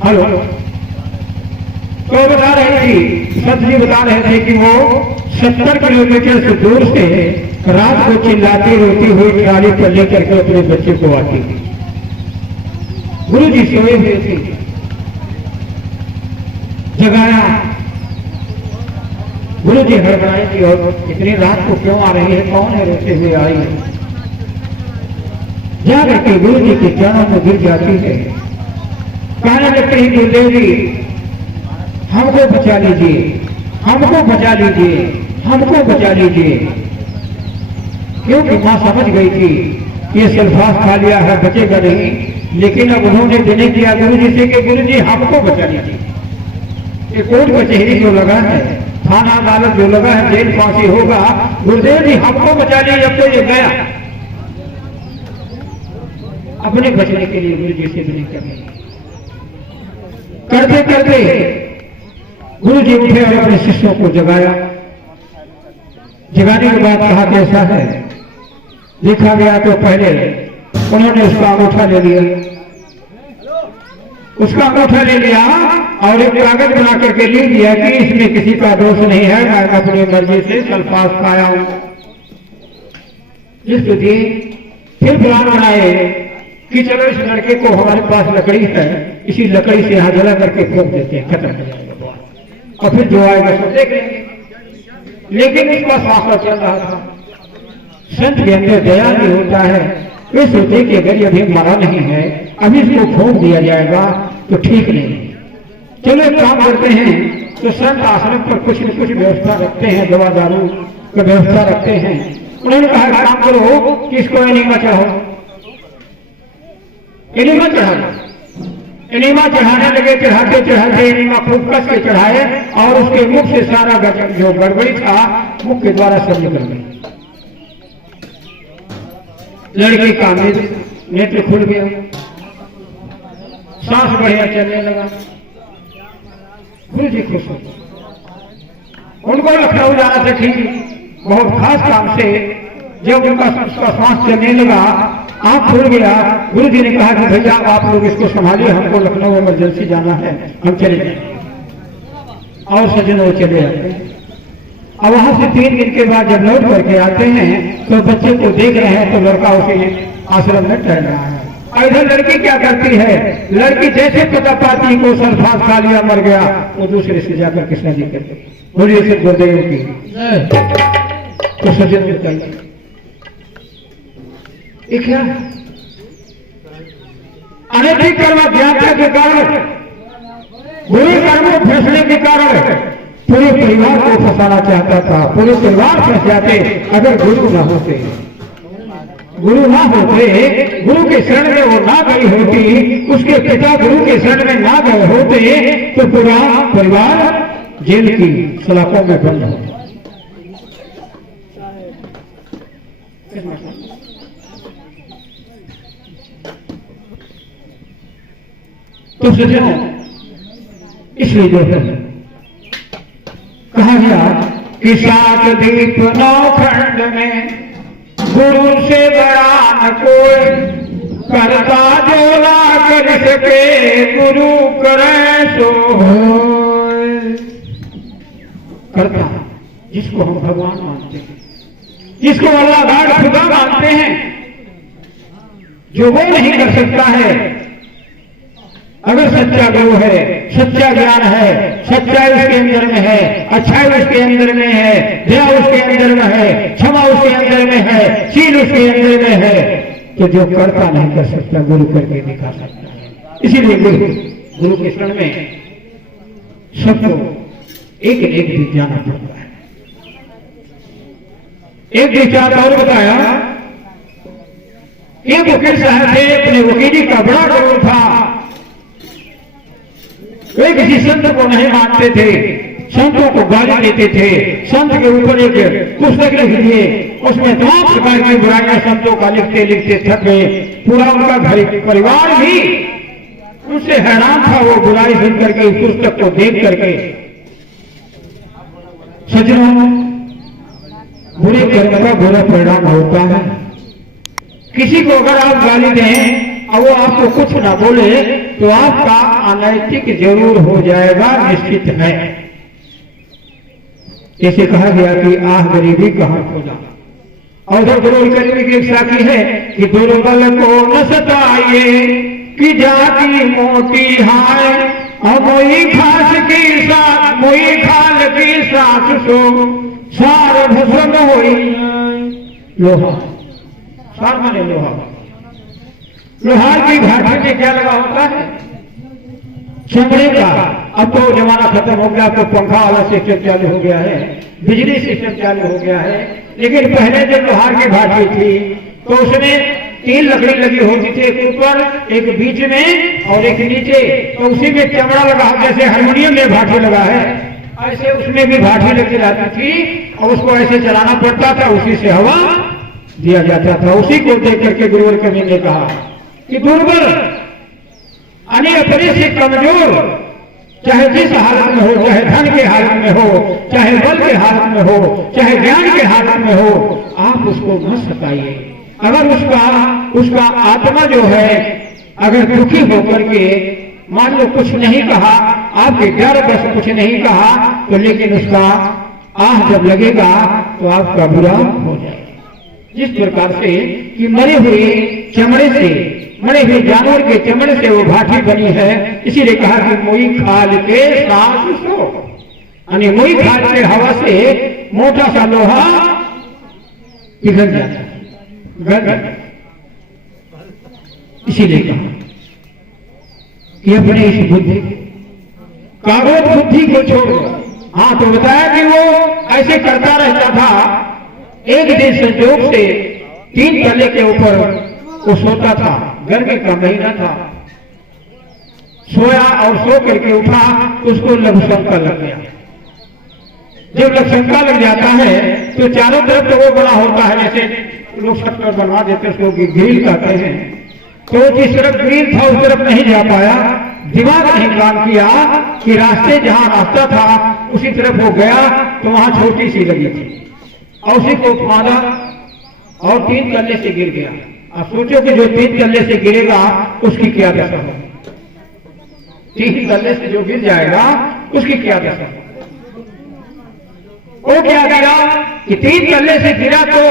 Hello. तो बता रही थी, सत जी बता रहे थे कि वो 70 किलोमीटर से दूर से रात को चिल्लाती रोती हुई ट्राली पर लेकर के अपने बच्चे को आती थी। गुरु जी सोए हुए थे, जगाया। गुरु जी हड़बड़ाए थी, और इतनी रात को क्यों आ रही है, कौन है, रोते हुए आई है। जा करके गुरु जी के चरणों में गिर जाती है, कहने लगते ही गुरुदेव जी हमको बचा लीजिए, हमको बचा लीजिए, हमको बचा लीजिए। क्योंकि मां समझ गई थी ये सल्फास खा लिया है, बचेगा नहीं। लेकिन अब उन्होंने विनय किया गुरु जी से कि गुरु जी हमको बचा लीजिए। ये कोर्ट कचहरी जो लगा है, थाना अदालत जो लगा है, जेल फांसी होगा, गुरुदेव जी हमको बचा लीजिए। अब तो ये गया, अपने बचने के लिए गुरु जी से विनय करते करते गुरु जी उठे और अपने शिष्यों को जगाया। जगाने के बाद कहा कि ऐसा है। देखा गया तो पहले उन्होंने उसका अंगूठा ले लिया, उसका अंगूठा ले लिया और एक कागज बना करके लिख दिया कि इसमें किसी का दोष नहीं है, मैं अपनी मर्जी से सल्फास खाया हूं। जिसको दिए, फिर प्लान बनाए कि चलो इस लड़के को, हमारे पास लकड़ी है, इसी लकड़ी से यहां जला करके फेंक देते हैं, खत्म हो जाएगा, और फिर जो आएगा सब देख लेंगे। लेकिन उसका फासला चल रहा था। संत के अंदर दया नहीं होता है। वे सोचे कि अगर ये अभी मरा नहीं है, अभी इसको फूंक दिया जाएगा तो ठीक नहीं। चलो एक काम करते हैं, तो संत आश्रम पर कुछ न कुछ व्यवस्था रखते हैं, दवा दारू की व्यवस्था रखते हैं। उन्होंने कहा काम करो कि इसको एनीमा चढ़ाओ, एनीमा चढ़ाना। एनीमा चढ़ाने लगे, चढ़ाते चढ़ाते एनीमा खूब कस के चढ़ाए और उसके मुख से सारा जो गड़बड़ी था मुख के द्वारा सब निकल गई। लड़के का नेत्र खुल गया, सांस बढ़िया चलने लगा। गुरु जी खुश हो, उनको लखनऊ जाना था, ठीक बहुत खास काम से। जब उनका सांस चलने लगा, आंख खुल गया, गुरु जी ने कहा कि भैया आप लोग इसको संभालिए, हमको लखनऊ इमरजेंसी जाना है, हम चले जाएंगे। और सज्जन वो चले आते हैं। अब वहां से 3 दिन के बाद जब लौट करके आते हैं तो बच्चे को देख रहे हैं, तो लड़का उसी आश्रम में टहल रहा है। और इधर लड़की क्या करती है, लड़की जैसे पता पाती को सल्फास खा लिया, मर गया, वो दूसरे से जाकर कृष्णा जी करते बोलिए से गुरुदेव की। तो सज्जन बताइए ये क्या, अनैतिक कर्म ज्ञाता के कारण, बुरे कर्मों फैसले के कारण पूरे परिवार को फंसाना चाहता था। पूरे परिवार फंस जाते अगर गुरु ना होते, गुरु ना होते, गुरु के शरण में वो ना गई होती, उसके पिता गुरु के शरण में ना गए होते, तो पूरा परिवार जेल की सलाखों में बंद होता। तो सज्जनों, इसलिए जो है कहा गया कि 7 दीप 9 खंड में गुरु से बड़ा न कोई, करता जो ना कर सके गुरु करे सो होय। करता जिसको हम भगवान मानते हैं, जिसको अल्लाह गाड खुदा मानते हैं, जो वो नहीं कर सकता है। अगर सच्चा गुरु है, सच्चा ज्ञान है, सच्चाई उसके अंदर में है, अच्छाई उसके अंदर में है, दया उसके अंदर में है, क्षमा उसके अंदर में है, शील उसके अंदर में है, तो जो करता नहीं कर सकता गुरु करके दिखा सकता है। इसीलिए गुरु के शरण में सबको एक एक दिन जाना पड़ता है। एक विचार और बताया, एक वकील साहब थे, अपने वकीली का बड़ा गुरु था। वे किसी संत को नहीं मानते थे, संतों को गाली देते थे। संत के ऊपर एक पुस्तक लिख दिए, उसमें तमाम प्रकार की बुराइयां संतों का लिखते लिखते थक गए। पूरा उनका घर परिवार भी उनसे हैरान था, वो बुराई सुन करके उस पुस्तक को देख करके। सज्जनों, बुरे कर्म का बुरा परिणाम होता है। किसी को अगर आप गाली दें और वो आपको कुछ ना बोले तो आपका अनैतिक जरूर हो जाएगा, निश्चित है। इसे कहा गया कि आह गरीबी कहाँ खोजा। और उधर गुरु करीबी की एक साखी है कि दुर्बल को न सताइए कि जाति मोटी हाय, और मोई खास की साथ मोई खाल की साथ सो सार भसन होई। लोहा, सार माने लोहा। लोहार की घाटी में क्या लगा होता है? चमड़े का। अब तो जमाना खत्म हो गया, तो पंखा वाला सिस्टम चालू हो गया है, बिजली सिस्टम चालू हो गया है। लेकिन पहले जब लोहार की घाटी थी तो उसमें 3 लकड़ी लगी होती थी, एक ऊपर, एक बीच में और एक नीचे। तो उसी में चमड़ा लगा, जैसे हारमोनियम में भाटी लगा है ऐसे उसमें भी भाटी लगी रहती थी, और उसको ऐसे चलाना पड़ता था, उसी से हवा दिया जाता था। उसी को देख करके गुरुवर कवि ने कहा कि दुर्बल यानी अपने से कमजोर, चाहे जिस हालत में हो, चाहे धन के हालत में हो, चाहे बल के हालत में हो, चाहे ज्ञान के हालत में हो, आप उसको न सताइए। अगर उसका आत्मा जो है अगर दुखी होकर के मान लो कुछ नहीं कहा, आपके डर बस कुछ नहीं कहा, तो लेकिन उसका आह जब लगेगा तो आपका बुरा हो जाएगा। जिस प्रकार से कि मरे हुए चमड़े से, मरे हुए जानवर के चमड़े से वो भाटी बनी है, इसीलिए कहा कि मोई खाल के सांस सो, यानी मोई खाल के हवा से मोटा सा लोहा पिघल जाता है, गल जाता है। इसीलिए कहा कि अपने इस बुद्धि कागज बुद्धि को छोड़। हाँ, तो बताया कि वो ऐसे करता रहता था। एक दिन संजोग से 3 तले के ऊपर वो सोता था, गर्मी का महीना था। सोया और सो करके उठा तो उसको लघुशंका लग गया। जब लघुशंका लग जाता है तो चारों तरफ तो वो बड़ा होता है, जैसे लोग शक्कर बनवा देते उसको ग्रिल कहते हैं। तो जिस तरफ ग्रिल था उस तरफ नहीं जा पाया, दिमाग नहीं काम किया कि रास्ते जहां रास्ता था उसी तरफ वो गया तो वहां छोटी सी लगी थी, और उसी को मारा और 3 तल्ले से गिर गया। अब सोचो कि जो 3 तल्ले से गिरेगा उसकी क्या दशा हो। 3 तल्ले से जो गिर जाएगा उसकी क्या दशा हो। वो क्या किया कि 3 तल्ले से गिरा तो,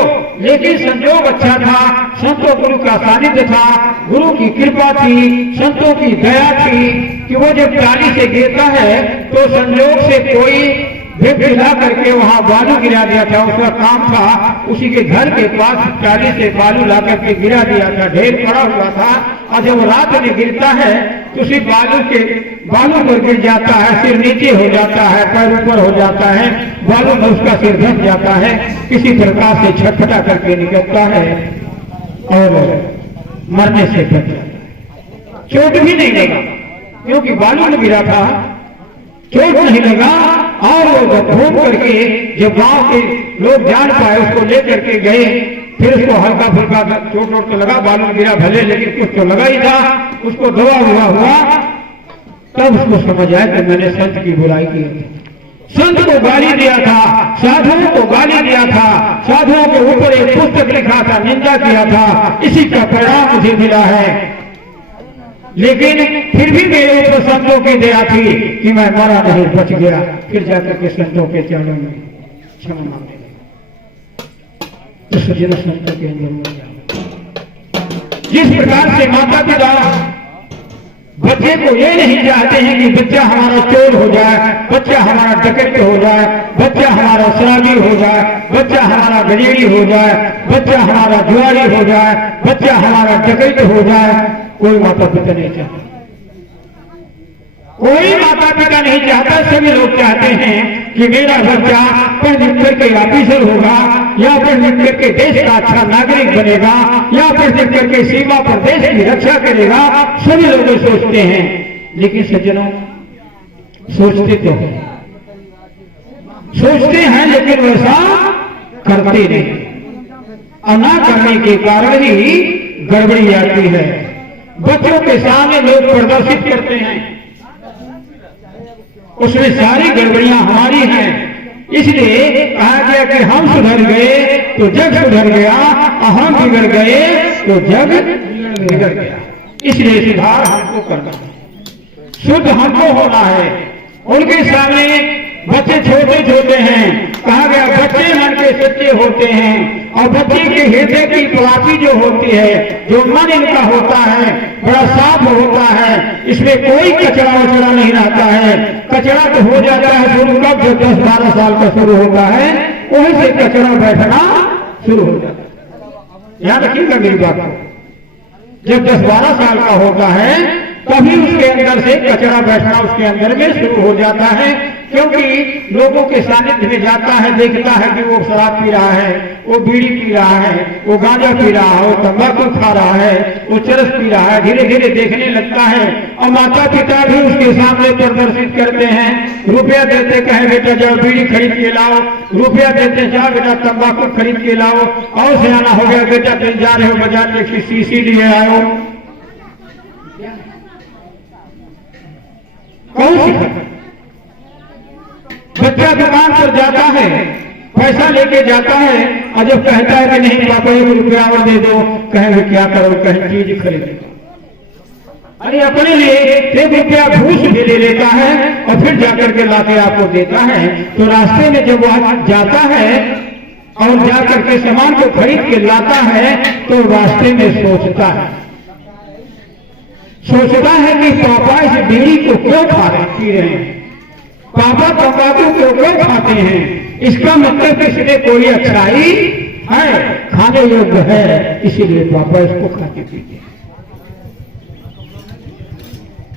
लेकिन संजोग अच्छा था, संतों गुरु का सानिध्य था, गुरु की कृपा थी, संतों की दया थी कि वो जब टाली से गिरता है तो संजोग से कोई भिला करके वहां बालू गिरा दिया था। उसका काम था उसी के घर के पास टाली से बालू ला करके गिरा दिया था, ढेर पड़ा हुआ था। और जब रात में गिरता है तो उसी बालू पर गिर जाता है, सिर नीचे हो जाता है, पैर ऊपर हो जाता है, बालू में उसका सिर धस जाता है, किसी प्रकार से छटपटा करके निकलता है और मरने से बच जाता है। चोट भी नहीं लगा क्योंकि बालू में गिरा था, चोट नहीं लगा। और वो जब घूम करके जब गांव के लोग जान पाए उसको लेकर के गए, फिर उसको हल्का फुल्का चोट वोट तो लगा, बालू गिरा भले, लेकिन कुछ तो लगा ही था, उसको दवा हुआ तब उसको समझ आया कि मैंने संत की बुराई की थी, संत को गाली दिया था, साधुओं को गाली दिया था, साधुओं के ऊपर एक पुस्तक लिखा था, निंदा किया था, इसी का परिणाम मुझे मिला है। लेकिन फिर भी मेरे ऊपर संतों की दया थी कि मैं मरा नहीं, बच गया। फिर जाकर के संतों के चरणों में क्षमा मांगने लगा। तो सज्जन संतों के अंदर जिस प्रकार से माता पिता बच्चे को ये नहीं चाहते हैं कि बच्चा हमारा चोर हो जाए, बच्चा हमारा डकैत हो जाए, बच्चा हमारा शराबी हो जाए, बच्चा हमारा गजेड़ी हो जाए, बच्चा हमारा जुआरी हो जाए, बच्चा हमारा डकैत हो जाए। कोई माता पिता नहीं चाहता, कोई माता पिता नहीं चाहता। सभी लोग चाहते हैं कि मेरा बच्चा पढ़ लिख करके ऑफिसर होगा, या पढ़ लिख करके देश का अच्छा नागरिक बनेगा, या पढ़ लिख करके सीमा पर देश की रक्षा करेगा। सभी लोग सोचते हैं, लेकिन सज्जनों सोचते हैं लेकिन वैसा करते नहीं, और ना करने के कारण ही गड़बड़ी आती है। बच्चों के सामने लोग प्रदर्शित करते हैं, उसमें सारी गड़बड़ियां हमारी हैं। इसलिए कहा गया कि हम सुधर गए तो जग सुधर गया, और हम बिगड़ गए तो जग बिगड़ गया। इसलिए सुधार हमको करना है। शुद्ध हमको होना है। उनके सामने बच्चे छोटे छोटे हैं, कहा गया बच्चे मन के सच्चे होते हैं, और बच्चे के हृदय की प्राप्ति जो होती है, जो मन इनका होता है बड़ा साफ होता है, इसमें कोई कचरा वचरा नहीं रहता है। कचरा तो हो जाता है शुरू कब, जब 10-12 साल का शुरू होता है, वहीं से कचरा बैठना शुरू हो जाता है। याद रखिएगा मेरी बात को, जब 10-12 साल का होता है तभी उसके अंदर से कचरा बैठना उसके अंदर में शुरू हो जाता है, क्योंकि लोगों के सानिध्य में जाता है, देखता है कि वो शराब पी रहा है, वो बीड़ी पी रहा है, वो गांजा पी रहा है, वो तंबाकू खा रहा है, वो चरस पी रहा है, धीरे धीरे देखने लगता है। और माता पिता भी उसके सामने प्रदर्शित करते हैं, रुपया देते, कहे बेटा जाओ बीड़ी खरीद के लाओ, रुपया देते जाओ बेटा तंबाकू खरीद के लाओ, और सियाना हो गया बेटा तुम जा रहे हो बाजार में शीशी लिए आयो। कौन सिखाता? बच्चा दुकान पर जाता है, पैसा लेके जाता है, और जब कहता है कि नहीं पापा 1 रुपया और दे दो, कहेंगे क्या करो, कहीं चीज खरीदो। अरे अपने लिए 1 रुपया घूस भी ले लेता है और फिर जाकर के लाके आपको देता है। तो रास्ते में जब वो जाता है और जाकर के सामान को खरीद के लाता है, तो रास्ते में सोचता है कि पापा इस बीड़ी को क्यों पी रहे हैं, पापा तंबाकू को क्यों खाते हैं, इसका मतलब इसमें कोई अच्छाई है, खाने योग्य है, इसीलिए पापा इसको खाते पीते हैं।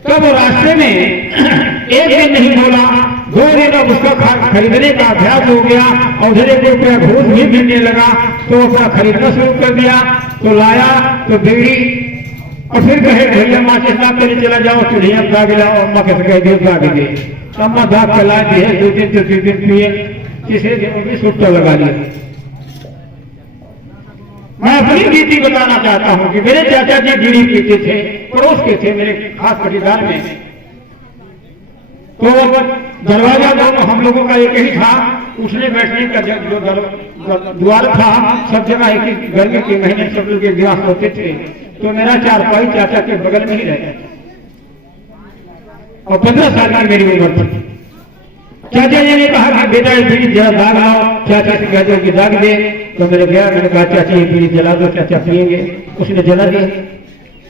तब रास्ते में एक दिन नहीं बोला, 2 दिन अब उसका खरीदने का अभ्यास हो गया, और उधर 1 रुपया घूस भी मिलने लगा, तो अपना खरीदना शुरू कर दिया। तो लाया तो बीड़ी, और फिर कहे भैया माँ के साथ तेरे चला जाओ, चूल्हिया दाग लाओ, अम्मा कैसे कह दियो दाग दे, अम्मा दाग के ला दिए, 2 दिन तो 3 दिन पिए, तीसरे दिन भी सुट्टा लगा लिया। मैं अपनी बीती बताना चाहता हूँ कि मेरे चाचा जी बीड़ी पीते थे, पड़ोस के थे मेरे खास पटीदार में। तो दरवाजा दोनों हम लोगों का एक ही था, उठने बैठने का जो द्वार था, सब जगह एक ही, गर्मी के महीने सब लोग एक गिलास होते थे। तो मेरा चारपाई चाचा के बगल में ही रहता था, और 15 साल की मेरी उम्र थी। चाचा जी ने कहा कि बेटा ये बीड़ी जरा दाग लाओ, चाचा से कहते कि दाग दे। तो मैंने गया, मैंने कहा चाचा ये बीड़ी जला दो, चाचा पियेंगे। उसने जला दिया,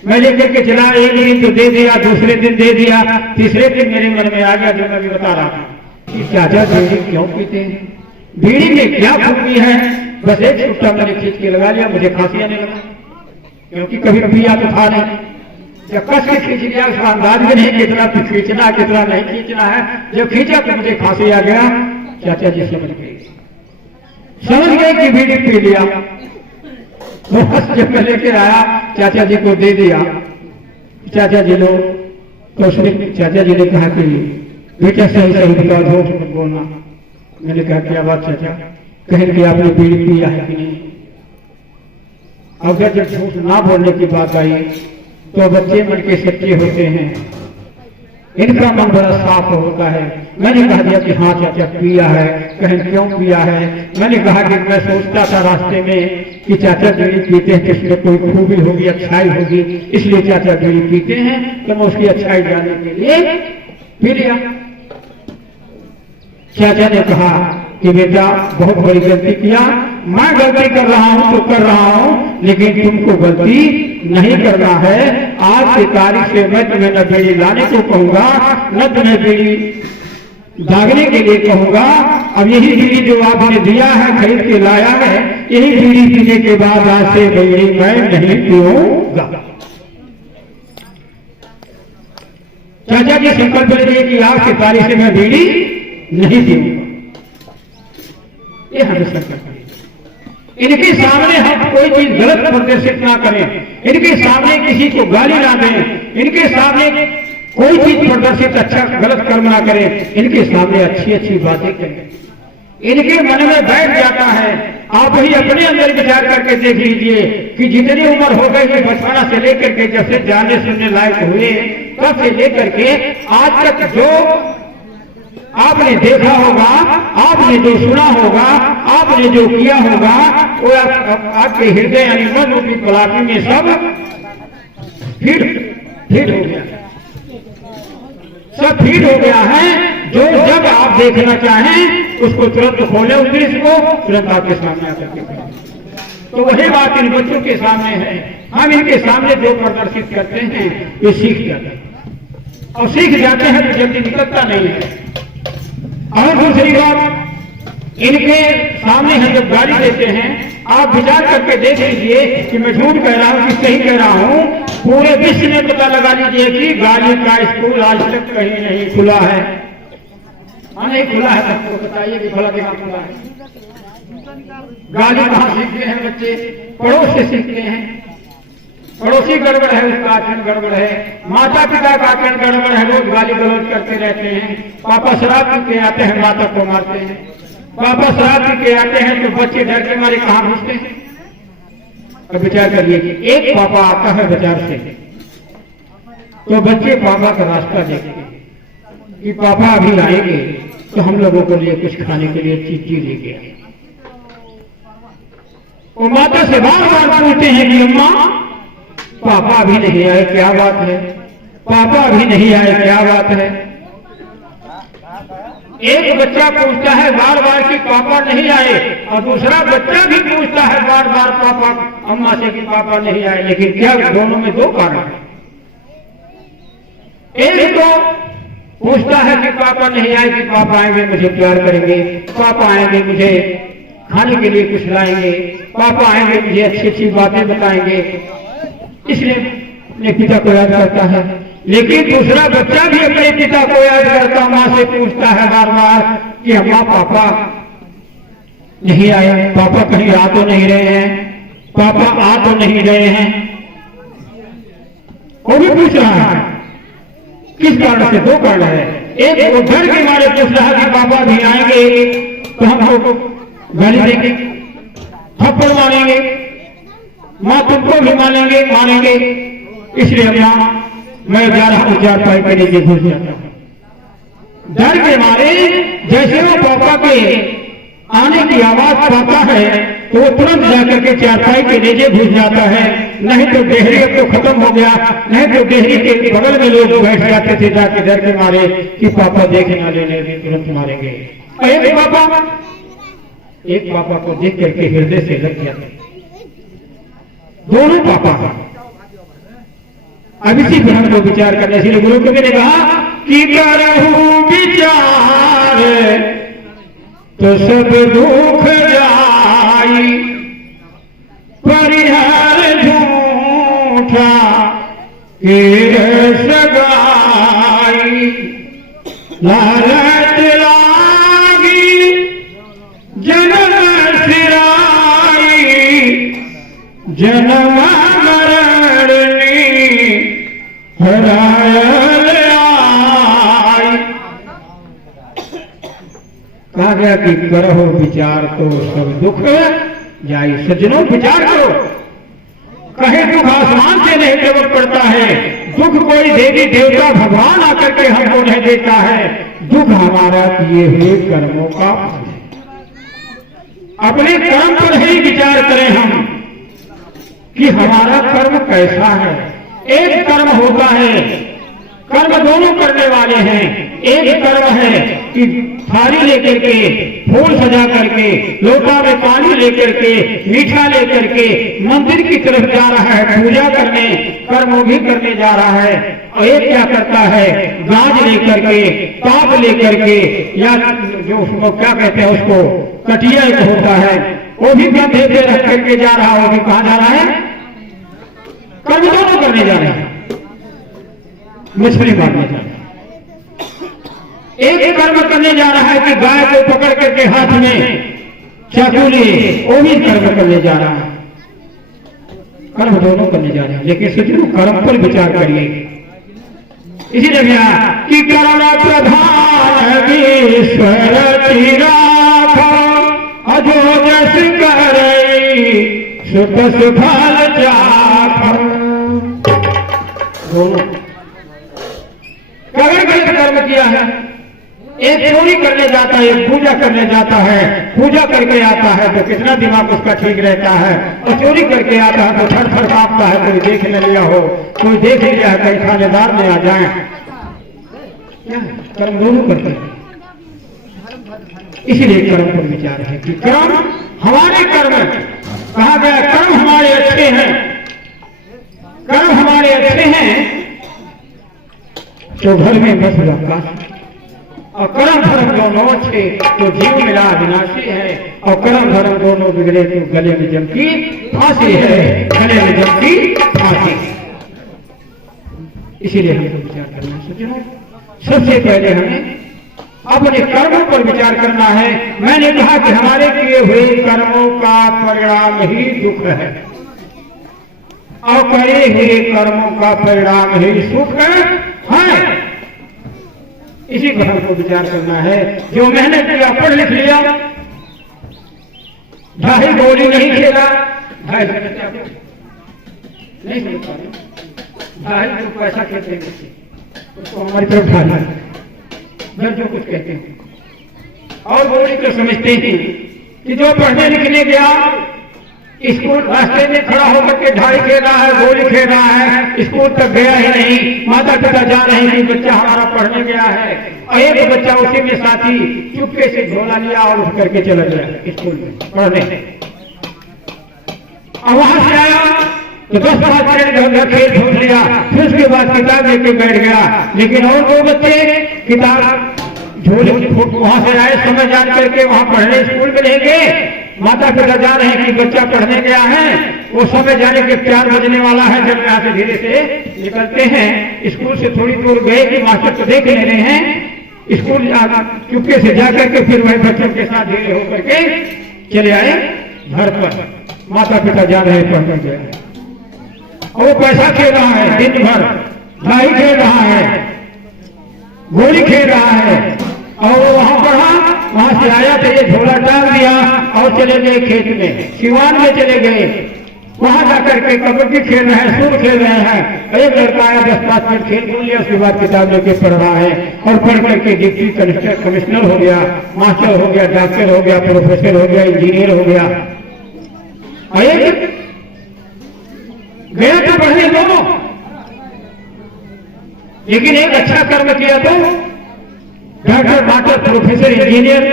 मैं लेकर के चला, 1 दिन तो दे दिया, दूसरे दिन दे दिया, तीसरे दिन मेरे मन में आ गया, जो मैं अभी बता रहा था कि चाचा बीड़ी क्यों पीते हैं, बीड़ी में क्या खूबी है। बस एक छुट्टा मैंने खींच के लगा लिया, मुझे खांसी आने लगा, क्योंकि कभी पिया तो था नहीं। जब कस के खींच लिया, उसका अंदाज भी नहीं कितना खींचना कितना नहीं खींचना है। जब खींचा तो मुझे खांसी आ गया। चाचा जी समझ गए कि बीड़ी पी लिया। वो बस जब मैं लेकर आया, चाचा जी को दे दिया, चाचा जी लो, तो उसने चाचा जी ने कहा कि बेटा सही सही बताओ, झूठ मत बोलना। मैंने कहा क्या बात चाचा, कहें कि आपने बीड़ी पिया है कि नहीं। अगर जब झूठ ना बोलने की बात आई, तो बच्चे मन के सच्चे होते हैं, इनका मन बड़ा साफ होता है। मैंने कह दिया कि हाँ चाचा पिया है। कहें क्यों पिया है। मैंने कहा कि मैं सोचता था रास्ते में कि चाचा बीड़ी पीते हैं, किसमें कोई खूबी होगी, अच्छाई होगी, इसलिए चाचा बीड़ी पीते हैं, तो मैं उसकी अच्छाई जानने के लिए पी लिया। चाचा ने कहा कि बेटा बहुत बड़ी गलती किया, मैं गलती कर रहा हूं तो कर रहा हूं, लेकिन तुमको गलती नहीं करना है। आज की तारीख से मैं तुम्हें न बीड़ी लाने को कहूंगा, न तुम्हें बीड़ी दागने के लिए कहूंगा। अब यही बीड़ी जो आपने दिया है, खरीद के लाया है, यही बीड़ी पीने के बाद आज से बीड़ी मैं नहीं पीऊंगा। चाचा जी संकल्प लिए कि आज की तारीख से मैं बीड़ी नहीं पीऊंगा। ये हमें संकल्प है। इनके सामने हम कोई चीज गलत प्रदर्शित ना करें, इनके सामने किसी को गाली ना दें, इनके सामने कोई चीज प्रदर्शित अच्छा गलत कर्म ना करें, इनके सामने अच्छी अच्छी बातें करें। इनके मन में बैठ जाता है। आप ही अपने अंदर विचार करके देख लीजिए कि जितनी उम्र हो गई है, बचपना से लेकर के जब से जानने सुनने लायक हुए, तब से लेकर के आज तक जो आपने देखा होगा, आपने जो सुना होगा, आपने जो किया होगा, वो आपके हृदय यानी मन रूपी पलाटी में सब फिट हो गया। सब फीड हो गया है, जो जब आप देखना चाहें उसको तुरंत खोले, उस दृश्य को तुरंत आपके सामने आकर के खोलें। तो वही बात इन बच्चों के सामने है। हम इनके सामने जो प्रदर्शित करते हैं ये सीख जाते हैं, और सीख जाते हैं तो जल्दी निकलता नहीं है। और दूसरी बात, इनके सामने हम जब गाली देते हैं, आप विचार करके देख लीजिए कि मैं झूठ कह रहा हूं कि सही कह रहा हूं। पूरे विश्व में पता लगा लीजिए कि गाली का स्कूल आज तक कहीं नहीं खुला है। नहीं खुला है, सबको बताइए कि भला कहाँ खुला है। गाली कहाँ सीखते हैं बच्चे? पड़ोस से सीखते हैं। पड़ोसी गड़बड़ है, उसका आचरण गड़बड़ है, माता पिता का आचरण गड़बड़ है, रोज गाली गलौज करते रहते हैं। पापा शराब पी के आते हैं, माता को मारते हैं। पापा शराब पी के आते हैं तो बच्चे डर के मारे कहाँ घुसते हैं। अब विचार करिए कि एक पापा आता है बाजार से, तो बच्चे पापा का रास्ता देखते हैं कि पापा अभी आएंगे तो हम लोगों के लिए कुछ खाने के लिए चीज लेके आए। वो माता से बार बार पूछते हैं कि अम्मा पापा अभी नहीं आए, क्या बात है? पापा अभी नहीं आए, क्या बात है? एक बच्चा पूछता है बार बार कि पापा नहीं आए, और दूसरा बच्चा भी पूछता है बार बार पापा अम्मा से कि पापा नहीं आए। लेकिन क्या दोनों में दो कारण है। एक तो पूछता है कि पापा नहीं आए कि पापा आएंगे मुझे प्यार करेंगे, पापा आएंगे मुझे खाने के लिए कुछ लाएंगे, पापा आएंगे मुझे अच्छी अच्छी बातें बताएंगे, इसलिए अपने पिता को याद करता है। लेकिन दूसरा बच्चा भी अपने पिता को याद करता, माँ से पूछता है बार बार कि अम्मा पापा नहीं आए, पापा कहीं आ तो नहीं रहे हैं, पापा आ तो नहीं रहे हैं। वो भी पूछ रहा है, किस कारण से? दो कारण है। एक वो डर के मारे पूछ रहा है कि पापा भी आएंगे तो हमको गाली देंगे, थप्पड़ मारेंगे, माँ तुमको भी मारेंगे, इसलिए माँ मैं जा रहा हूं चारपाई के नीचे घुस जाता हूं। डर के मारे जैसे वो पापा के आने की आवाज पाता है तो वो तुरंत जाकर के चारपाई के नीचे घुस जाता है। नहीं तो डेहरी अब तो खत्म हो गया, नहीं तो डेहरी के बगल में लोग बैठ जाते थे जाके डर के मारे कि पापा देखे ना लेने तुरंत मारेंगे। एक पापा को देख करके हृदय से लग गया, दोनों पापा का। अब इसी पर हमको विचार करना, इसलिए गुरु कवि ने कहा कि करहूं विचार तो सब दुख जाई, परिहर झूठा के सगाई, लालच लागी जन्म सिराई, जन्म कहा गया कि करो विचार तो सब दुख जाई। सज्जनों विचार करो, कहे दुख आसमान से नहीं टपक पड़ता है, दुख कोई देवी देवता भगवान आकर के हमको नहीं देता है, दुख हमारा किए हुए कर्मों का फल है। अपने कर्म पर ही विचार करें हम कि हमारा कर्म कैसा है। एक कर्म होता है, कर्म दोनों करने वाले हैं। एक कर्म है कि थाली लेकर के, फूल सजा करके, लोटा में पानी लेकर के, मीठा लेकर के मंदिर की तरफ जा रहा है पूजा करने, कर्म भी करने जा रहा है। और एक क्या करता है, गाज लेकर के, पाप लेकर के, या जो उसको क्या कहते हैं, उसको कटिया एक होता है, वो भी कंधे पे रख करके जा रहा है। वो भी कहाँ जा रहा है? कर्म दोनों करने जा रहे हैं, मछली मारने जा रहे हैं। एक कर्म करने जा रहा है कि गाय को पकड़ करके हाथ में चाकू लिए, वो भी कर्म करने जा रहा है। कर्म दोनों करने जा रहे हैं, लेकिन सज्जनों कर्म पर विचार करिए। इसीलिए भैया कि कर्म प्रधान ईश्वर चिराग, अजो जस करई सुतस फल चाख। अगर गलत कर्म किया है, एक चोरी करने जाता है, एक पूजा करने जाता है, पूजा करके आता है तो कितना दिमाग उसका ठीक रहता है, और चोरी करके आता है तो थर थर कांपता है, कोई देख न लिया हो, कोई देख लिया है कहीं थानेदार में आ जाए। क्या है? कर्म दोनों करते हैं। इसीलिए कर्म पर विचार है कि कर्म हमारे कर्म, कहा गया कर्म हमारे अच्छे हैं, कर्म हमारे अच्छे हैं तो घर में बस लगा, और कर्म धर्म दोनों अच्छे तो जीव मिला विनाशी है, और कर्म धर्म दोनों बिगड़े तो गले में जम की फांसी है, गले में जम की फांसी। इसीलिए हमको विचार करना है। सबसे पहले हमें अपने कर्मों पर विचार करना है। मैंने कहा कि हमारे किए हुए कर्मों का परिणाम ही दुख है, और करे हुए कर्मों का परिणाम ही सुख है। इसी पर हमको विचार करना है। जो मेहनत किया, पढ़ लिख लिया, ढाई गोली नहीं खेला, ढाई नहीं खेल पा रहे, ढाई तो पैसा खेलते हैं, उसको हमारी तरफ ढाला जब जो कुछ कहते हैं। और गोली तो समझते हैं कि जो पढ़ने लिखने गया, स्कूल रास्ते में खड़ा होकर के ढाई खेल रहा है, गोली खेल रहा है, स्कूल तक गया ही नहीं, माता पिता जान रहे हैं बच्चा हमारा पढ़ने गया है, और एक बच्चा उसी में साथी चुपके से झोला लिया और उठ करके चला गया स्कूल में पढ़ने, और वहां से आया तो 10-5 मिनट खेल छोड़ लिया, फिर उसके बाद किताब लेके बैठ गया। लेकिन और 2 बच्चे किताब झोले वहां से आए, समय जान करके वहां पढ़ने स्कूल में नहीं गए, माता पिता जान रहे हैं कि बच्चा पढ़ने गया है, वो समय जाने के 4 बजने वाला है, जब यहाँ से धीरे से निकलते हैं, स्कूल से थोड़ी दूर गए कि मास्टर को देख ले रहे हैं, स्कूल चुपके से जाकर के फिर वही बच्चों के साथ धीरे होकर के चले आए घर पर, माता पिता जा रहे हैं पढ़ने गए, और वो पैसा खेल रहा है, दिन भर ढाई खेल रहा है, गोली खेल रहा है, और वो वहां पढ़ा, वहां से आया तो ये झोला टांग दिया और चले गए खेत में, सिवान में चले गए, वहां जाकर के कबड्डी खेल रहे हैं, सूर खेल रहे हैं। एक लड़का आया 10-5 मिनट खेल बोल लिया, उसके बाद किताब लेके पढ़ रहा है, और पढ़ करके डिप्टी कमिश्नर हो गया, मास्टर हो गया, डॉक्टर हो गया, प्रोफेसर हो गया, इंजीनियर हो गया। और एक गया था पढ़ने दोनों, लेकिन एक अच्छा कर्म किया तो डॉक्टर, मास्टर, प्रोफेसर, इंजीनियर,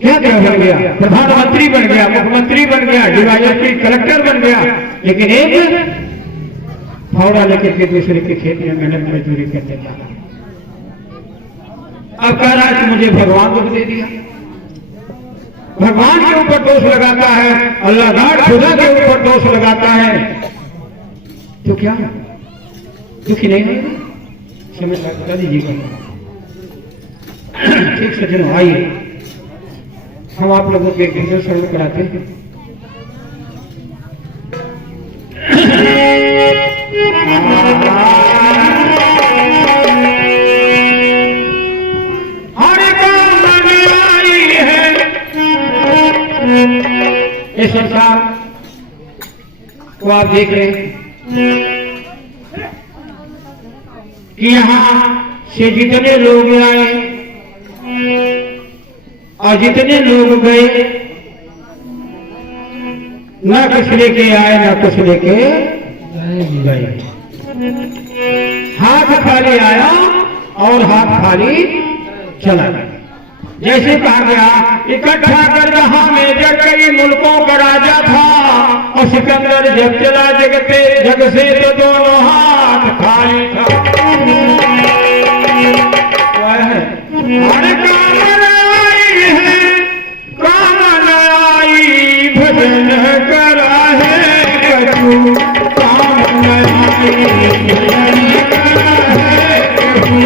क्या बन गया, प्रधानमंत्री बन गया, मुख्यमंत्री बन गया, डीवाईएसपी, कलेक्टर बन गया। लेकिन एक फावड़ा लेकर के दूसरे के खेत में मेहनत मजदूरी करने लगा। अब कह रहा है कि मुझे भगवान दुख दे दिया, भगवान के ऊपर दोष लगाता है, अल्लाह खुदा के ऊपर दोष लगाता है, तो क्या दुखी नहीं होगा? समझ लगा दीजिएगा। ठीक सज्जनों, आइए हम आप लोगों को एक भजन शरण कराते हैं। हरे काम आई है इस संसार को, आप देख रहे हैं कि यहाँ से जितने लोग आए और जितने लोग गए, न कुछ लेके आए न कुछ लेके गए, हाथ खाली आया और हाथ खाली चला गया। जैसे कहा गया, इकट्ठा कर जहां में जग कई मुल्कों का राजा था, और सिकंदर जब चला जग से तो दोनों हाथ खाली था। हरे कामन आई है, कामन आई भजन करा है कछु, कामन आई भजन करा है कछु,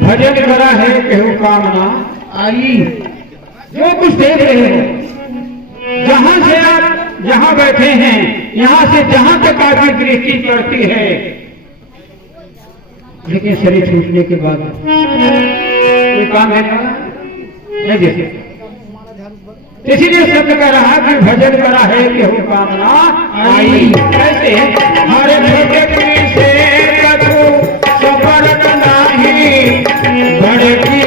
भजन करा है केहू कामना आई। जो कुछ देख रहे हो, जहां से आप जहां बैठे हैं, यहां से जहां तक आपकी दृष्टि पड़ती है, लेकिन शरीर छूटने के बाद कोई काम देने वाला नहीं दे सकता। इसीलिए शब्द कह रहा कि भजन करा है कि हो कामना आई। कैसे हरे छोटे से कछु सफरत नाही बड़े की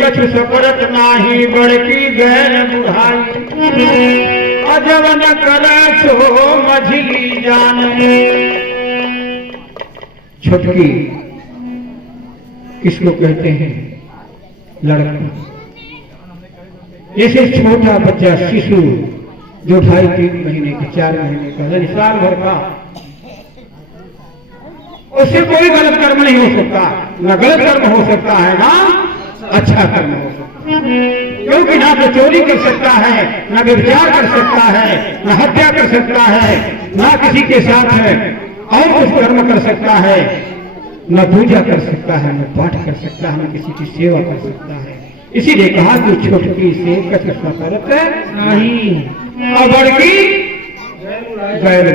कछु सफरत नाही बड़की गैर बुढ़ाई अजवन करे सो मझली जान। छुटकी किसको कहते हैं? लड़का। जैसे छोटा बच्चा शिशु जो 2.5-3 महीने का 4 महीने का यानी साल भर का, उससे कोई गलत कर्म नहीं हो सकता। न गलत कर्म हो सकता है ना अच्छा कर्म हो सकता है, क्योंकि ना तो चोरी कर सकता है, ना व्यभिचार कर सकता है, ना हत्या कर सकता है, ना किसी के साथ है और कुछ कर्म कर सकता है, न पूजा कर सकता है, न पाठ कर सकता है, न किसी की सेवा कर सकता है। इसीलिए कहा कि छोटकी से कछु सफरत नहीं और बड़की गैर।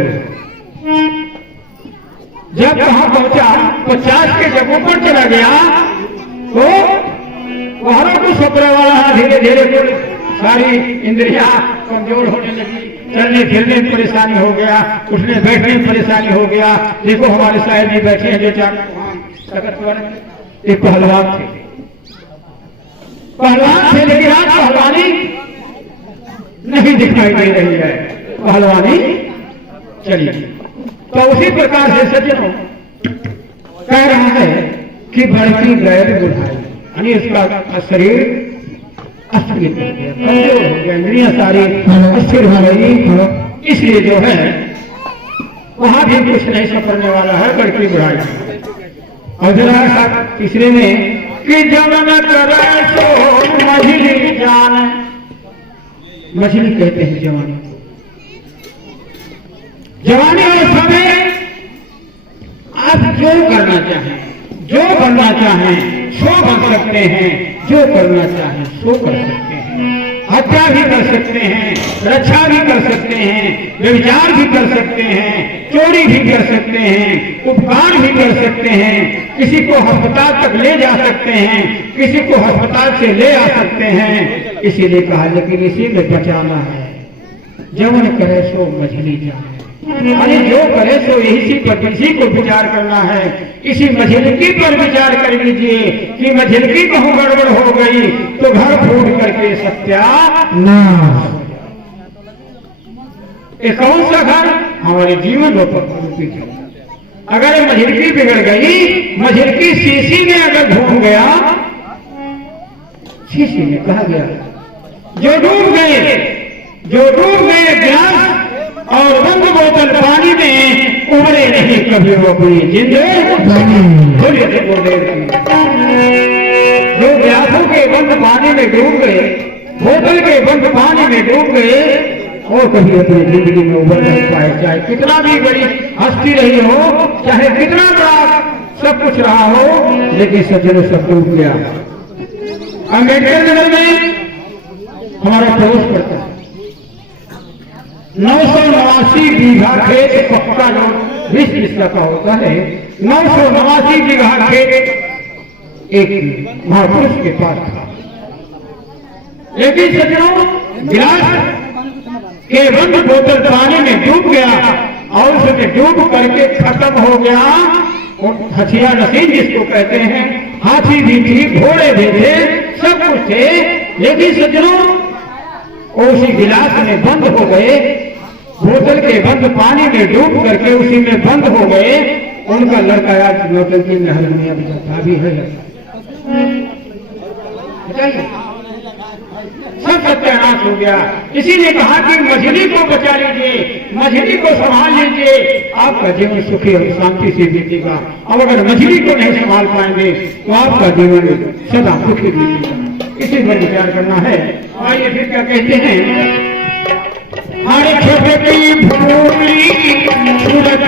जब वहां पहुंचा 50 के जब ऊपर चला गया तो वहां को सपरा वाला धीरे धीरे सारी इंद्रियां कमजोर होने लगी, चलने फिरने में परेशानी हो गया, उठने बैठने में परेशानी हो गया। देखो हमारे साहब जी बैठे हैं जो चार एक पहलवान थे लेकिन आज पहलवानी नहीं दिखाई दे रही है, पहलवानी चली। तो उसी प्रकार से सज्जनों कह रहा है कि बड़की गैर बुढ़ाई यानी उसका शरीर अस्थिर हो गया, कमजोर हो गया, इंद्रियां सारी अस्थिर हो गई। इसलिए जो है वहां भी कुछ नहीं सफरने वाला है बड़की बुढ़ाई। और जरा तीसरे में कि जब न करे सो मझली जान। मछली कहते हैं जवानी को। जवानी और समय आप जो करना चाहें, जो बनना चाहें सो बन सकते हैं, जो करना चाहें सो कर सकते हैं। हत्या भी कर सकते हैं, रक्षा भी कर सकते हैं, व्यभिचार भी कर सकते हैं, चोरी भी कर सकते हैं, उपकार भी कर सकते हैं, किसी को अस्पताल तक ले जा सकते हैं, किसी को अस्पताल से ले आ सकते हैं। इसीलिए कहा लेकिन इसी में बचाना है। जवन करे सो मझली जाए, अरे जो करे सो इसी को विचार करना है। इसी मझिलकी पर विचार कर लीजिए कि मझिलकी कहूं गड़बड़ हो गई तो घर फूट करके सत्यानाश। एक कौन सा घर? हमारे जीवन रूपी घर। अगर मझिलकी बिगड़ गई, मझिलकी शीशी में अगर घूम गया, शीशी में कहा गया जो डूब गए गिलास और बंद बोतल पानी में उबरे नहीं कभी वो कोई जिंदगी। जो गिलासों के बंद पानी में डूब गए, बोतल के बंद पानी में डूब गए और कभी अपनी जिंदगी में उबर नहीं पाए। चाहे कितना भी बड़ी हस्ती रही हो, चाहे कितना बड़ा सब कुछ रहा हो, लेकिन सज्जनों सब डूब गया। अम्बेडकर नगर में हमारा पड़ोस पड़ता है, 989 बीघा खेत पक्का जो 20 का होता है, 989 बीघा खेत एक महापुरुष के पास था। लेकिन सज्जनों, गिलास के बंद बोतल पानी में डूब गया और उसमें डूब करके खत्म हो गया। हथिया नसीब जिसको कहते हैं, हाथी भी थी, घोड़े भी थे, सब कुछ थे, लेकिन सज्जनों उसी गिलास में बंद हो गए, बोतल के बंद पानी में डूब करके उसी में बंद हो गए। उनका लड़का आज नौटंकी में हारमोनिया बजाता भी है। बताइए, सब सत्यानाश हो गया। किसी ने कहा कि मछली को बचा लीजिए, मछली को संभाल लीजिए, आपका जीवन सुखी और शांति से बीतेगा। अब अगर मछली को नहीं संभाल पाएंगे तो आपका जीवन सदा सुखी बीतेगा। इसी पर विचार करना है। आइए फिर क्या कहते हैं, हर छोटी भूमि सूरज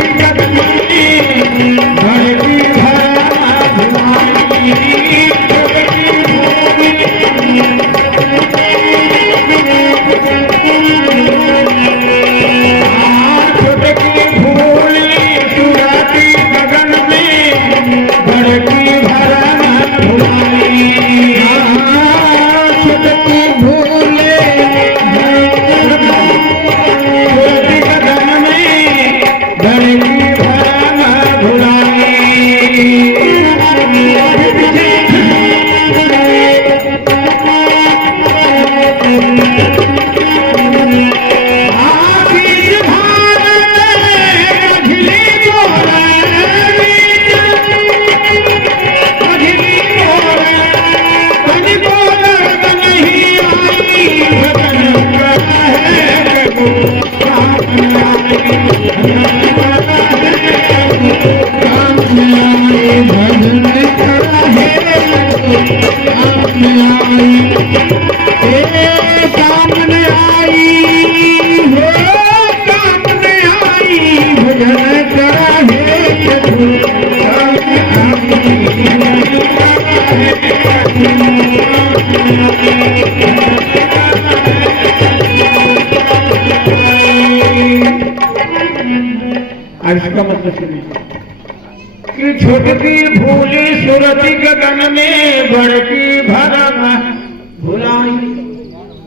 इसका मतलब सुनिए कि छोटकी भूली सुरती गगन में बड़की भरम भुलाई,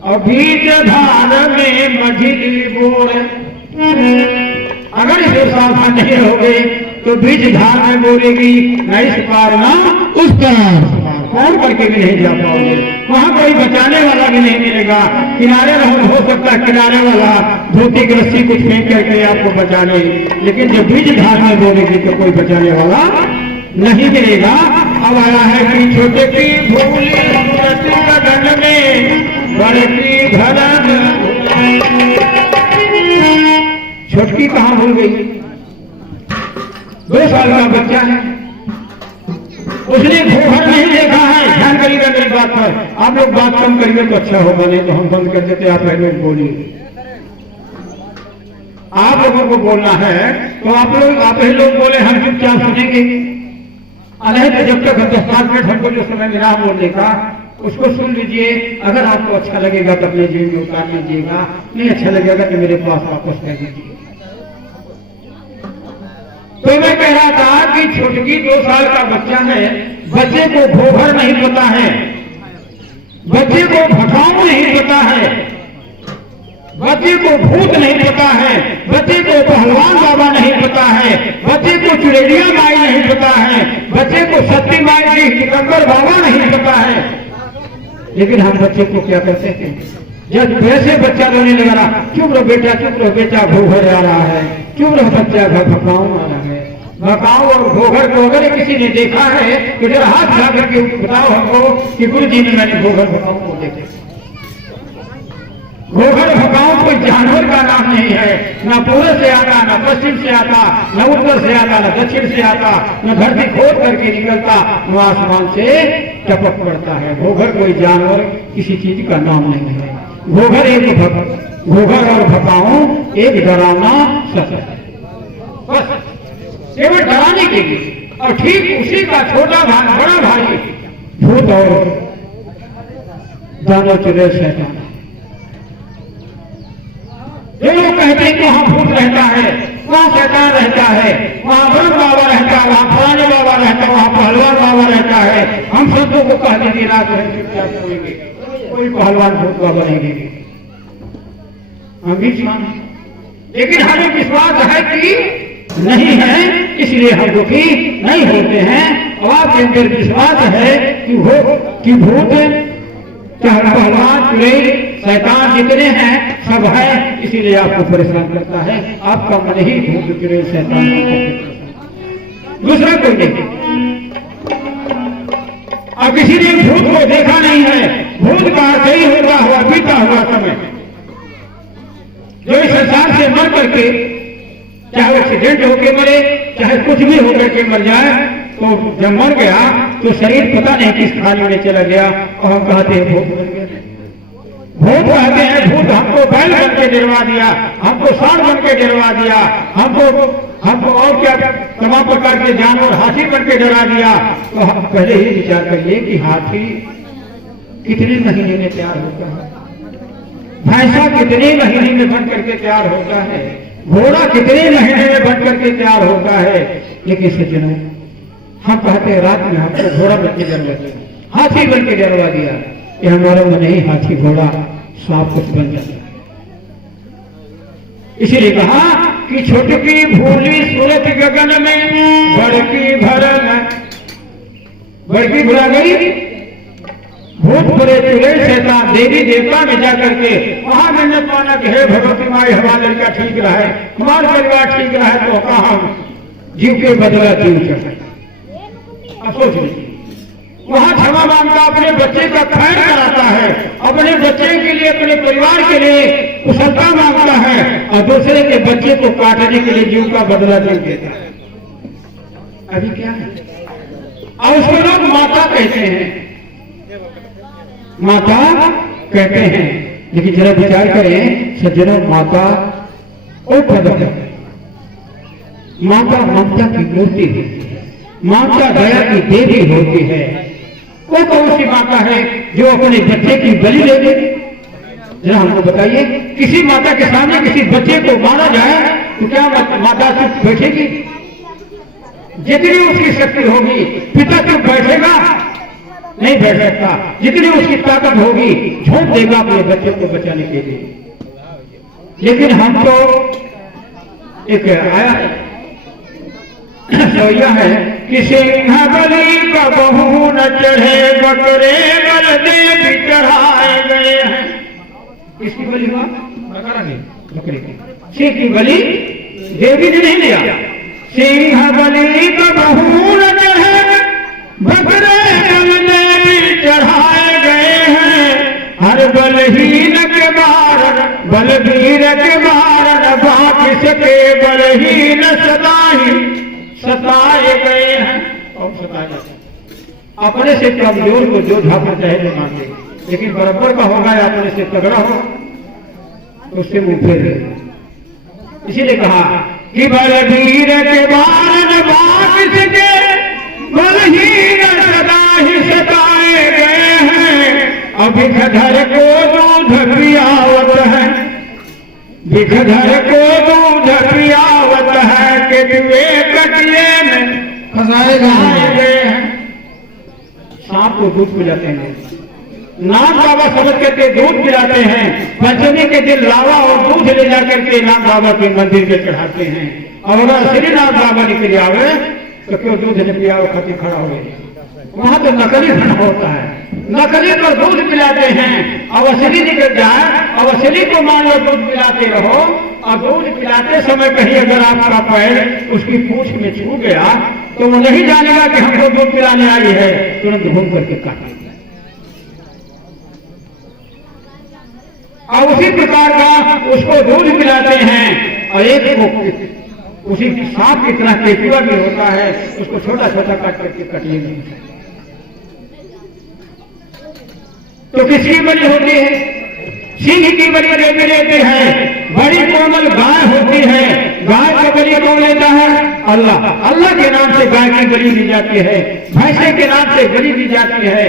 और बीज धार में मझिली बोर। अगर इसे सावधान नहीं रहोगे तो बीज धार में बोलेगी, न इस पार ना उस पार, कौन करके भी नहीं जा पाओगे। वहां कोई बचाने वाला भी नहीं मिलेगा। किनारे हो सकता है किनारे वाला धोती की रस्सी कुछ फेंक करके आपको बचा ले, लेकिन जब बीज धार में बोलेगी तो कोई बचाने वाला नहीं मिलेगा। अब आया है कि छोटे की भूली गगन में बड़की धरम। छोटकी कहाँ भूल गई? 2 साल का बच्चा है, उसने घोघर नहीं देखा है। ध्यान करिएगा मेरी बात पर। आप लोग बात कम करिए तो अच्छा होगा, नहीं तो हम बंद कर देते। आप लोग बोलिए, आप लोगों को बोलना है तो आप लोग बोले, हम चुपचाप सुनेंगे। नहीं तो जब तक 10 मिनट हमको जो समय मिला बोलने का उसको सुन लीजिए। अगर आपको अच्छा लगेगा तो अपने जीवन में उतार लीजिएगा, नहीं अच्छा लगेगा तो मेरे पास वापस कर दीजिए। तो मैं कह रहा था कि छोटकी 2 साल का बच्चा है, बच्चे को घोघर नहीं पता है, बच्चे को भटाऊ नहीं पता है, बच्चे को भूत नहीं पता है, बच्चे को पहलवान बाबा नहीं पता है, बच्चे को चुड़ैलिया माई नहीं पता है, बच्चे को सती माई जी सिकंदर बाबा नहीं पता है। लेकिन हम बच्चे को क्या करते थे, जब वैसे बच्चा रोने लगा, चुप रहो बेटा घोघर आ रहा है, चुप रहो बच्चा भकाऊ आ रहा है। भकाऊ और घोघर को अगर किसी ने देखा है तो जरा हाथ उठा करके बताओ हमको कि गुरु जी ने मैंने घोघर भकाऊ को देखे। घोघर भकाऊ कोई जानवर का नाम नहीं है, न पूर्व से आता, न पश्चिम से आता, न उत्तर से आता, न दक्षिण से आता, न धरती खोद करके निकलता, न आसमान से टपक पड़ता है। घोघर कोई जानवर किसी चीज का नाम नहीं है। घोघर और भकाऊ एक डरावना शब्द है, बस केवल डराने के लिए। और ठीक उसी का छोटा भाई बड़ा भाई भूत और दानव चुड़ैल शैतान। जो लोग कहते हैं कि वहां भूत रहता है, वहां शैतान रहता है, वहां ब्रह्म बाबा रहता है, वहां फलाने बाबा रहता है, वहां पहलवान बाबा रहता है, हम संतों को कह दीजिए रात भर चुपचाप करेंगे, कोई पहलवान भूत बाबा नहीं देंगे, हम भी माने। लेकिन हमें विश्वास है कि नहीं है, इसलिए हम दुखी नहीं होते हैं। और आपके अंदर विश्वास है कि भूत चाहे पहलवान चुड़ैल शैतान जितने हैं सब है, इसीलिए आपको परेशान करता है। आपका मन ही भूत चुड़ैल शैतान। दूसरा कोई नहीं। अब किसी ने भूत को देखा नहीं है, भूत का अर्थ ही होता हुआ बीता हुआ समय, जो इस संसार से मर करके चाहे एक्सीडेंट होके मरे, चाहे कुछ भी होकर के मर जाए, तो जब मर गया तो शरीर पता नहीं किस खाने में चला गया, और हम कहते हैं भूत बन गया। भूत कहते हैं भूत हमको बैल बन के डरवा दिया, हमको सांड बन के डरवा दिया, हमको और क्या तमाम प्रकार के जानवर हाथी बन के डरा दिया। तो हम पहले ही विचार करिए कि हाथी कितने महीने में तैयार होता है, भैंसा कितने महीने में बन करके तैयार होता है, घोड़ा कितने महीने में बन करके तैयार होता है। लेकिन सज्जनों, हम कहते हैं रात में हमको घोड़ा बन के डरवा दिया, हाथी बन के डरवा दिया। ये हमारा मन नहीं, हाथी घोड़ा सांप कुछ बन जाता है। इसीलिए कहा कि छोटकी भूली सूरत गगन में बड़की भरन, बड़की भुला गई भूत परे चुड़ैल शैतान देवी देवता में जाकर के वहां मन्नत माना कि हे भगवती माई हमारा लड़का ठीक रहा है, हमारा परिवार ठीक रहा है, तो कहा जीव के बदला जीव चढ़ाए। अब सोच लीजिए, वहां क्षमा मांगता अपने बच्चे का खैर कराता है, अपने बच्चे के लिए अपने परिवार के लिए कुशलता मांगता है, और दूसरे के बच्चे को काटने के लिए जीव का बदला जीव देता है। अभी क्या है? और उसको लोग माता कहते हैं, माता कहते हैं। लेकिन जरा विचार करें सज्जनों, माता और पद है, माता ममता की मूर्ति होती है, माता दया की देवी होती है। वो कौन सी माता है जो अपने बच्चे की बलि ले दे? जरा हमको बताइए, किसी माता के सामने किसी बच्चे को मारा जाए तो क्या माता चुप बैठेगी? जितनी उसकी शक्ति होगी पिता चुप बैठेगा? नहीं बैठ सकता। जितनी उसकी ताकत होगी झोंक देगा अपने बच्चे को बचाने के लिए। लेकिन हम तो एक आया सोया है कि सिंह बलि का बहू न चढ़े, बकरे बलदेव चढ़ाए गए हैं। किसकी बलि हुआ? बकरे की। सिंह की बलि देवी ने नहीं लिया। सिंह बलि का बहू न चढ़े, बकरे बलदेव चढ़ाए गए हैं। हर बलहीन के मारन बलवीर के मारन, बाकी सके बलहीन सताए गए हैं। और सताए अपने से कमजोर को जो झापड़ चाहे तो मांगे, लेकिन बराबर का होगा या अपने से तगड़ा हो तो उससे मुंह फेर दे। इसीलिए कहा कि बलवीर के मारन बाकी सके बलहीन सदा ही सताए गए हैं। अब भिखधर को दूध पियावत है, भिखधर को दूध पियावत है, कि जुए कटिए में फंसाए गए हैं। सांप को दूध पिलाते हैं, नाग बाबा समझ करके दूध पिलाते हैं। पंचमी के दिन लावा और दूध ले जाकर के नाग बाबा के मंदिर में चढ़ाते हैं। और अगर श्रीनाथ बाबा निकल जावे तो क्यों दूध ने पिया खातिर खड़ा हो गए? वहां तो नकली धन होता है, नकली पर दूध पिलाते हैं। और असली निकल जाए और असली को मान लो दूध पिलाते रहो, और दूध पिलाते समय कहीं अगर आपका पैर उसकी पूंछ में छू गया तो वो नहीं जानेगा कि हमको दूध पिलाने आई है, तुरंत घूम करके काटेगा। और उसी प्रकार का उसको दूध पिलाते हैं। और एक को उसी सांप की तरह केचुआ भी होता है, उसको छोटा छोटा काट करके कटिए नहीं। तो किसकी बलि होती है? सिंह की बलि देवी लेते हैं। बड़ी कोमल गाय होती है, गाय की बलि कौन लेता है? अल्लाह। अल्लाह के नाम से गाय की बलि दी जाती है, भैंसे के नाम से बलि दी जाती है।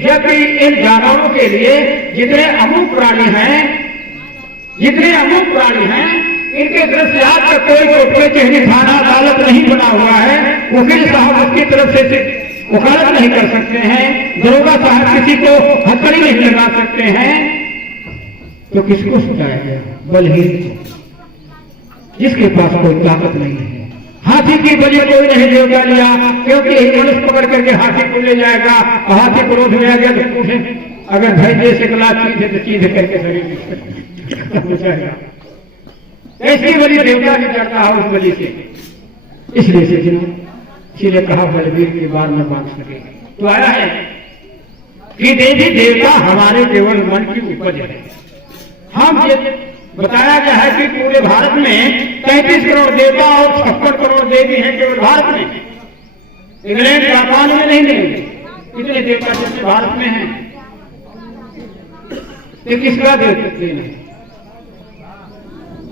जबकि इन जानवरों के लिए जितने अमुक प्राणी हैं जितने अमुक प्राणी हैं इनके दृष्टि आज तक कोई कोर्ट कचहरी थाना अदालत नहीं बना हुआ है। वकील साहब उसकी तरफ से वकालत नहीं कर सकते हैं, दरोगा साहब किसी को हथकड़ी नहीं लगा सकते हैं, तो किसको सुझाया गया? बलहीन को, जिसके पास कोई ताकत नहीं है। हाथी की बलि कोई नहीं देवता लिया, क्योंकि मनुष्य पकड़ करके हाथी को ले जाएगा, हाथी क्रोध में आ गया तो पूछे अगर धैर्य से गला चीज है तो चीज करके शरीर हो जाएगा। ऐसी बलि देवता नहीं करता है उस बलि से। इसलिए से इसीलिए कहा बलवीर के बाद में बांध सके। तो आया है कि देवी देवता हमारे केवल मन की उपज है। हम बताया गया है कि पूरे भारत में 33 करोड़ देवता और 56 करोड़ देवी हैं केवल भारत में। इंग्लैंड जापान में नहीं लेंगे इतने देवता जितने भारत में हैं। तो किसका देना?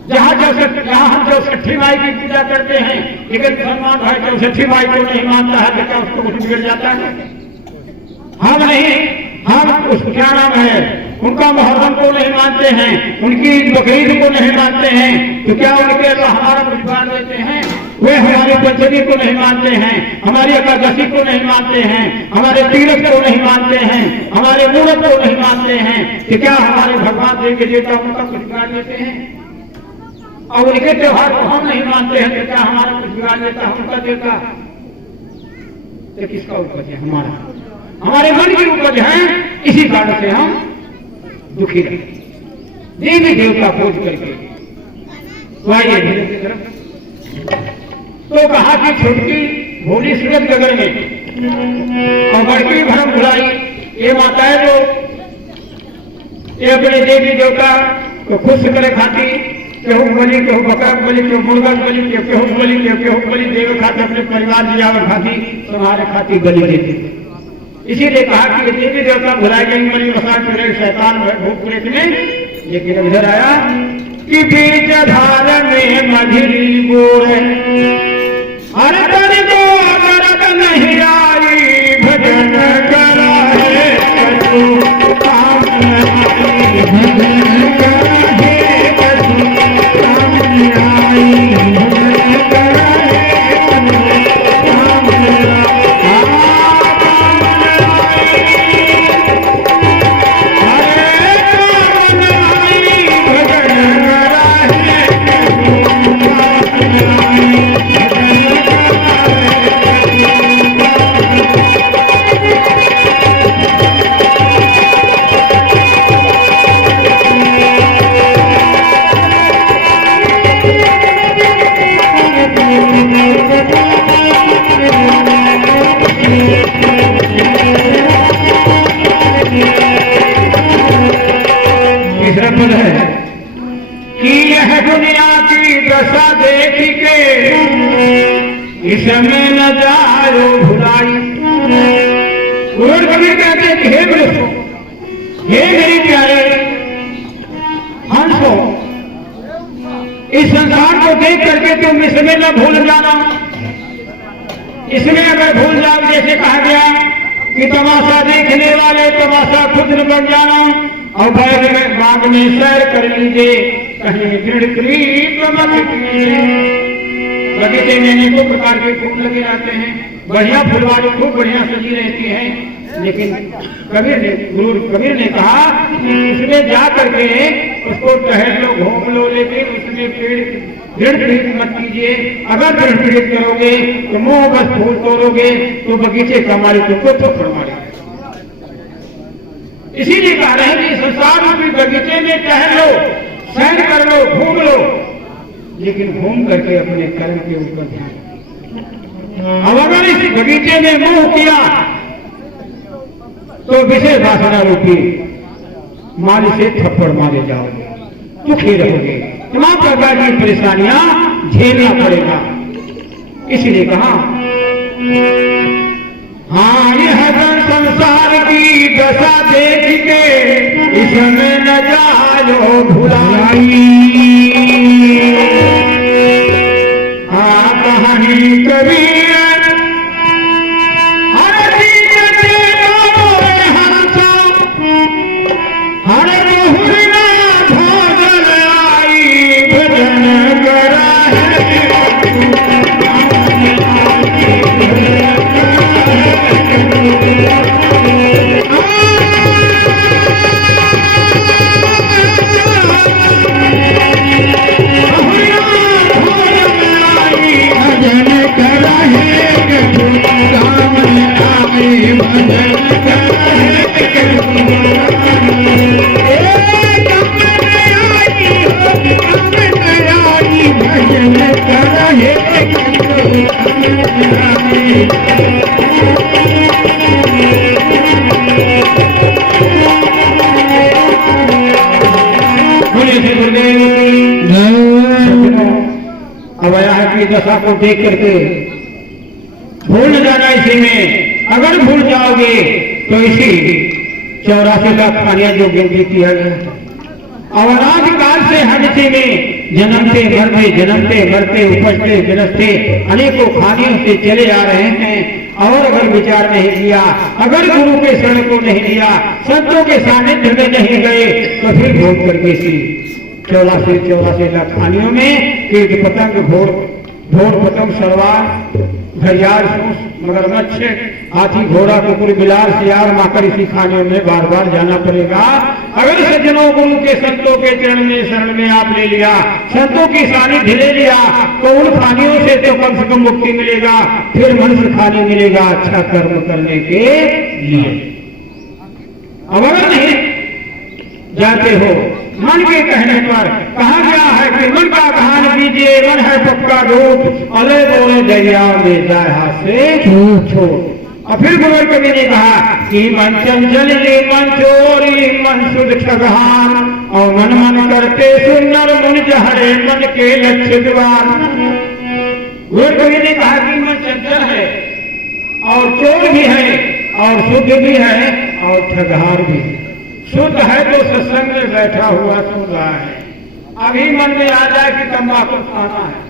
जहां हम 64 माई की पूजा करते हैं, लेकिन मुसलमान भाई 64 माई को नहीं मानता है तो क्या उसको कुछ बिगड़ जाता है? हम उसको क्या नाम है, उनका मुहर्रम को नहीं मानते हैं, उनकी बकरीद को नहीं मानते हैं, तो क्या उनके हमारा कुछ बिगाड़ देते हैं? वे हमारी पंचमी को नहीं मानते हैं, हमारी एकादशी को नहीं मानते हैं, हमारे तीर्थ को नहीं मानते हैं, हमारे मूर्त को नहीं मानते हैं, तो क्या हमारे भगवान देव के देवता उनका कुछ बिगाड़ देते हैं? और उनके त्योहार को हम नहीं मानते हैं तो क्या हमारा कुछ बिगाड़ देता है उनका देवता? तो किसका उपज है? हमारे मन की उपज है। इसी कारण से हम दुखी रहे। देवी देवता खोज करके वाइए धीरे की तरफ। तो कहा कि छोटकी भोली सूरज गगन में और बड़की भरम भुलाई, ये माताएं जो ये अपने देवी देवता को खुश करे खाती, केहू बलि, केहू बकरा बलि, केहू मुर्गा बलि, केहू बलि, केहू बलि देवे खाते, अपने परिवार जियावर खाती, तुम्हारे खाती बलि देती। इसीलिए कहा कि देवी देवता भुलाए गई बलि बसा चुरे शैतान भूत प्रेत में। लेकिन उधर आया कि बीच धार में मझिली बोर हर तन को अमरत नहीं आई, भजन करा है कछु काम नहीं, भजन करा है कछु काम नहीं आई, भजन करा है कछु काम नहीं आई। इसमें न जायो भुलाई। कबीर कहते हैं कि हे मनुष्यों, हे मेरे प्यारे हंसो, इस संसार को देख करके तुम इसमें न भूल जाना। इसमें अगर भूल जाओ, जैसे कहा गया कि तमाशा देखने वाले तमाशा खुद न बन जाना, और बैग में बाग में सैर कर लीजिए, कहीं दृढ़ प्रीत मत कीजिए। बगीचे में अनेकों प्रकार के फूल लगे रहते हैं, बढ़िया फुलवारी खूब बढ़िया सजी रहती है, लेकिन गुरु कबीर ने कहा इसमें जा करके उसको टहल लो, घूम लो, लेकिन उसमें पेड़ दृढ़ पीड़ित मत कीजिए। अगर दृढ़ पीड़ित करोगे तो मुंह बस फूल तोड़ोगे तो बगीचे का मालिक तुमको थप्पड़ मारेगा। इसीलिए कह रहे हैं कि संसार में बगीचे में टहल लो, सैर कर लो, घूम लो, लेकिन घूम करके अपने कर्म के ऊपर ध्यान। अब अगर इस बगीचे में मुंह किया तो विषय वासना रूपी माली से थप्पड़ मारे जाओगे, दुखी रहोगे, तमाम प्रकार की परेशानियां झेलना पड़ेगा। इसीलिए कहा हाँ यह संसार की दशा देख के इसमें न जाओ भुलाई। हाँ कहानी कबीर हर बहुना भोजन अब यहाँ की दशा को देख करके भूल न जाना इसी में, अगर भूल जाओगे तो इसी 84 लाख खानियां जो गिनती किया गया और अनादिकाल से हर इसी में जन्मते मरते जन्मते मरते उपजते विनसते अनेकों खानियों से चले आ रहे हैं। और अगर विचार नहीं किया, अगर गुरु के शरण को नहीं लिया, संतों के सानिध्य में नहीं गए तो फिर भोग करके सी 84 लाख खानियों में कीट पतंग भोर पतंग सरवार घड़ियाल सूस मगरमच्छ हाथी घोड़ा कुकुर बिलार सियार माकर इसी खानियों में बार बार जाना पड़ेगा। अगर सज्जनों गुरु के संतों के चरण में शरण में आप ले लिया, संतों की सानिध्य ले लिया तो उन खानियों से तो कम से कम मुक्ति मिलेगा, फिर मनुष्य खाने मिलेगा अच्छा कर्म करने के लिए। अब अगर नहीं जाते हो मन के कहने पर, कहा गया है कि मन का कहान कीजिए, मन है पक्का डूब, अले बोले दरिया में जाए हाथ से छोड़। और फिर गुरु कवि ने कहा कि मन चंचल मन चोरी मन शुद्ध ठगहान, और मन मन करते सुंदर मन जहरे मन के लक्ष्य द्वार। गुरु कवि ने कहा कि मन चंचल है और चोर भी है और शुद्ध भी है और ठगहार भी है। शुद्ध है तो सत्संग में बैठा हुआ सुन रहा है, अभी मन में आ जाए कि तंबाकू खाना है,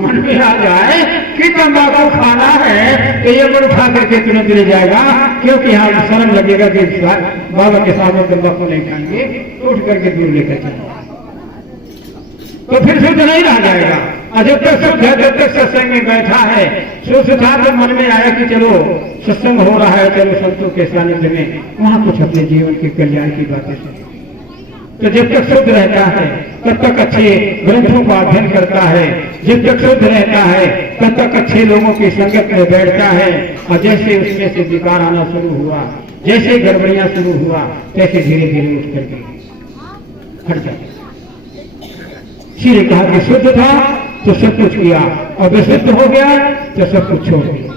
मन में आ जाए कि तंबाकू खाना है तो ये मन उठा करके तुरंत ले जाएगा, क्योंकि यहाँ शर्म लगेगा कि बाबा के सामने तंबाकू नहीं खाएंगे, तो उठ करके दूर लेकर चलेगा, तो फिर शुद्ध नहीं रह जाएगा। और जब तक शुद्ध है जब तक सत्संग में बैठा है, शुद्ध था तो मन में आया कि चलो सत्संग हो रहा है, चलो संतों के सानिध्य में वहां कुछ अपने जीवन के कल्याण की बातें सुने। तो जब तक शुद्ध रहता है तब तक अच्छे ग्रंथों का अध्ययन करता है, जब तक शुद्ध रहता है तब तक अच्छे लोगों की संगत में बैठता है। और जैसे उसमें से विकार आना शुरू हुआ, जैसे गड़बड़ियां शुरू हुआ, तैसे धीरे धीरे उठ करके हट जाता। इसीलिए कहा कि शुद्ध था तो सब कुछ किया और विशुद्ध हो गया तो सब कुछ छोड़ दिया।